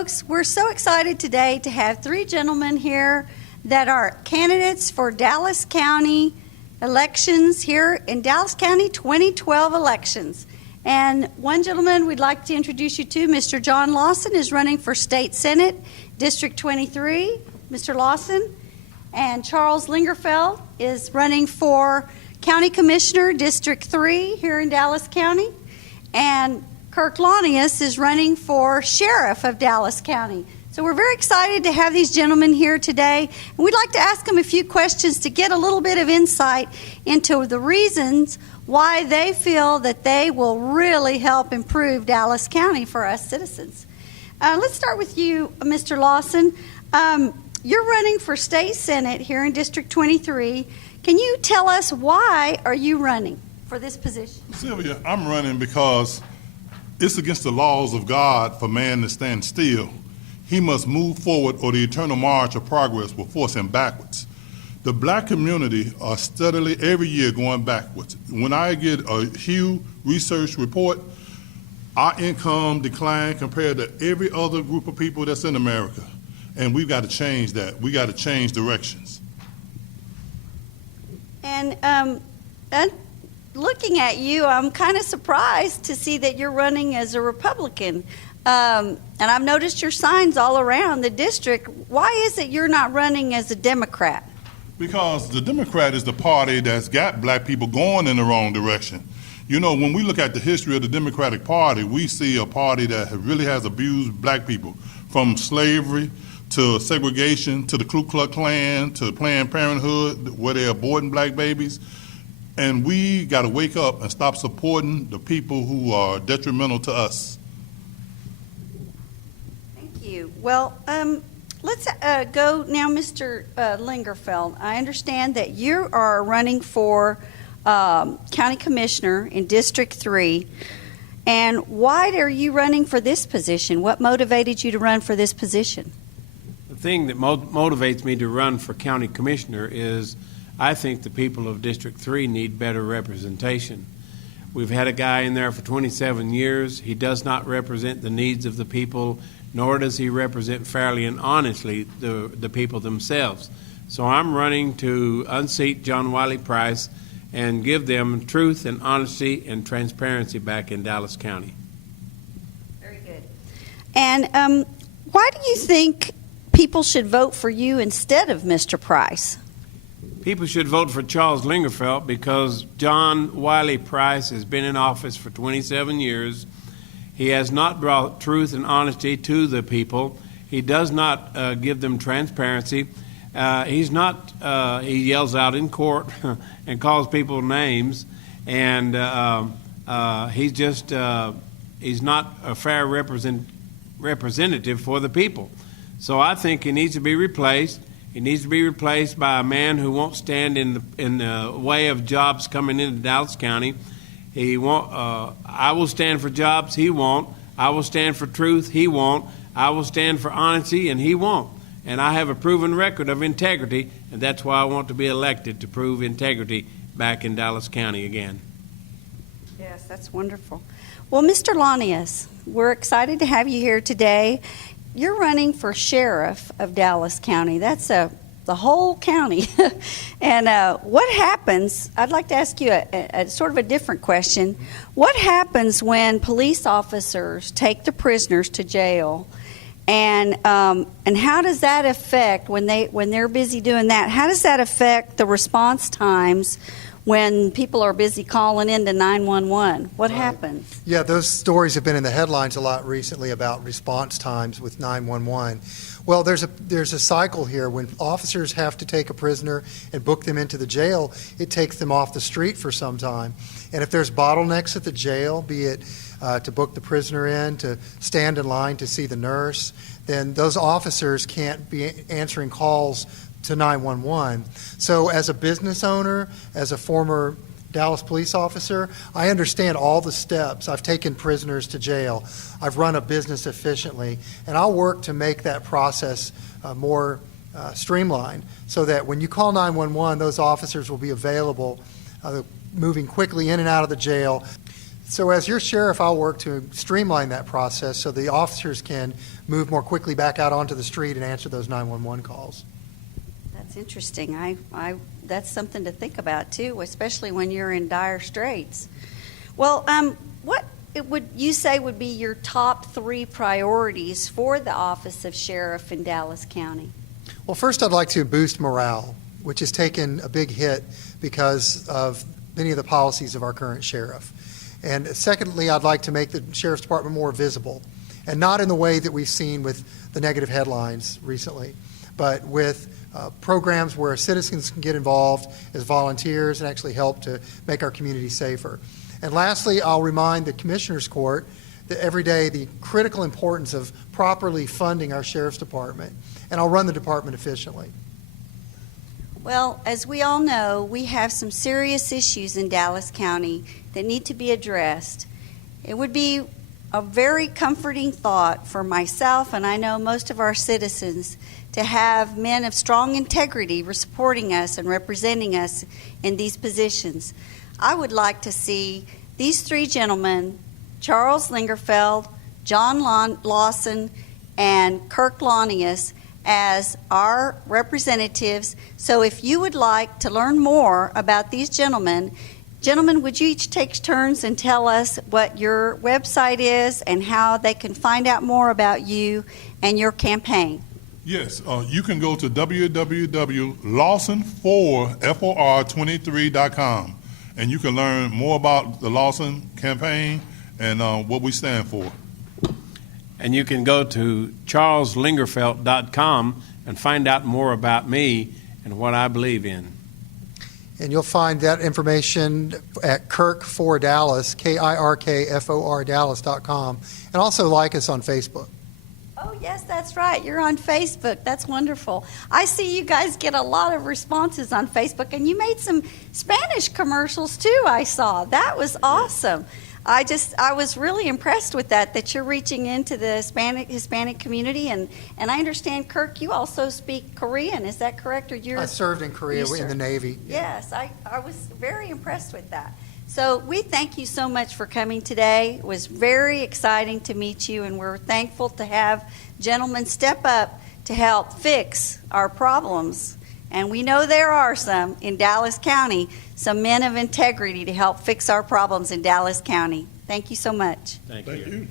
folks, we're so excited today to have three gentlemen here that are candidates for Dallas County elections here in Dallas County 2012 elections. And one gentleman we'd like to introduce you to, Mr. John Lawson, is running for State Senate, District 23. Mr. Lawson. And Charles Lingerfeld is running for County Commissioner, District 3 here in Dallas County. And Kirk Launius is running for Sheriff of Dallas County. So we're very excited to have these gentlemen here today. And we'd like to ask them a few questions to get a little bit of insight into the reasons why they feel that they will really help improve Dallas County for us citizens. Let's start with you, Mr. Lawson. You're running for State Senate here in District 23. Can you tell us why are you running for this position? Sylvia, I'm running because it's against the laws of God for man to stand still. He must move forward or the eternal march of progress will force him backwards. The black community are steadily every year going backwards. When I get a Hugh research report, our income declined compared to every other group of people that's in America. And we've got to change that. We got to change directions. And looking at you, I'm kind of surprised to see that you're running as a Republican. And I've noticed your signs all around the district. Why is it you're not running as a Democrat? Because the Democrat is the party that's got black people going in the wrong direction. You know, when we look at the history of the Democratic Party, we see a party that really has abused black people, from slavery to segregation, to the Ku Klux Klan, to Planned Parenthood, where they're aborting black babies. And we got to wake up and stop supporting the people who are detrimental to us. Thank you. Well, let's go now, Mr. Lingerfeld. I understand that you are running for County Commissioner in District 3. And why are you running for this position? What motivated you to run for this position? The thing that motivates me to run for County Commissioner is I think the people of District 3 need better representation. We've had a guy in there for 27 years. He does not represent the needs of the people, nor does he represent fairly and honestly the people themselves. So I'm running to unseat John Wiley Price and give them truth and honesty and transparency back in Dallas County. Very good. And why do you think people should vote for you instead of Mr. Price? People should vote for Charles Lingerfeld because John Wiley Price has been in office for 27 years. He has not brought truth and honesty to the people. He does not give them transparency. He yells out in court and calls people names, and he's not a fair representative for the people. So I think he needs to be replaced. He needs to be replaced by a man who won't stand in the way of jobs coming into Dallas County. He won't. I will stand for jobs. He won't. I will stand for truth. He won't. I will stand for honesty, and he won't. And I have a proven record of integrity, and that's why I want to be elected, to prove integrity back in Dallas County again. Yes, that's wonderful. Well, Mr. Launius, we're excited to have you here today. You're running for Sheriff of Dallas County. That's the whole county. And what happens, I'd like to ask you a sort of a different question. What happens when police officers take the prisoners to jail? And how does that affect, when they're busy doing that, how does that affect the response times when people are busy calling into 911? What happens? Yeah, those stories have been in the headlines a lot recently about response times with 911. Well, there's a cycle here. When officers have to take a prisoner and book them into the jail, it takes them off the street for some time. And if there's bottlenecks at the jail, be it to book the prisoner in, to stand in line to see the nurse, then those officers can't be answering calls to 911. So as a business owner, as a former Dallas police officer, I understand all the steps. I've taken prisoners to jail. I've run a business efficiently, and I'll work to make that process more streamlined so that when you call 911, those officers will be available, moving quickly in and out of the jail. So as your sheriff, I'll work to streamline that process so the officers can move more quickly back out onto the street and answer those 911 calls. That's interesting. That's something to think about too, especially when you're in dire straits. Well, what would you say would be your top 3 priorities for the office of sheriff in Dallas County? Well, first I'd like to boost morale, which has taken a big hit because of many of the policies of our current sheriff. And secondly, I'd like to make the Sheriff's Department more visible, and not in the way that we've seen with the negative headlines recently, but with programs where citizens can get involved as volunteers and actually help to make our community safer. And lastly, I'll remind the Commissioners Court that every day the critical importance of properly funding our Sheriff's Department, and I'll run the department efficiently. Well, as we all know, we have some serious issues in Dallas County that need to be addressed. It would be a very comforting thought for myself, and I know most of our citizens, to have men of strong integrity supporting us and representing us in these positions. I would like to see these 3 gentlemen, Charles Lingerfeld, John Lawson, and Kirk Launius, as our representatives. So if you would like to learn more about these gentlemen, would you each take turns and tell us what your website is and how they can find out more about you and your campaign? Yes, you can go to www.lawson4for23.com, and you can learn more about the Lawson campaign and what we stand for. And you can go to charleslingerfelt.com and find out more about me and what I believe in. And you'll find that information at Kirk4Dallas, KIRKFOR Dallas.com, and also like us on Facebook. Oh, yes, that's right. You're on Facebook. That's wonderful. I see you guys get a lot of responses on Facebook, and you made some Spanish commercials too, I saw. That was awesome. I was really impressed with that you're reaching into the Hispanic community, and I understand, Kirk, you also speak Korean. Is that correct? Or I served in Korea in the Navy. Yes, I was very impressed with that. So we thank you so much for coming today. It was very exciting to meet you, and we're thankful to have gentlemen step up to help fix our problems. And we know there are some in Dallas County, some men of integrity to help fix our problems in Dallas County. Thank you so much. Thank Thank you.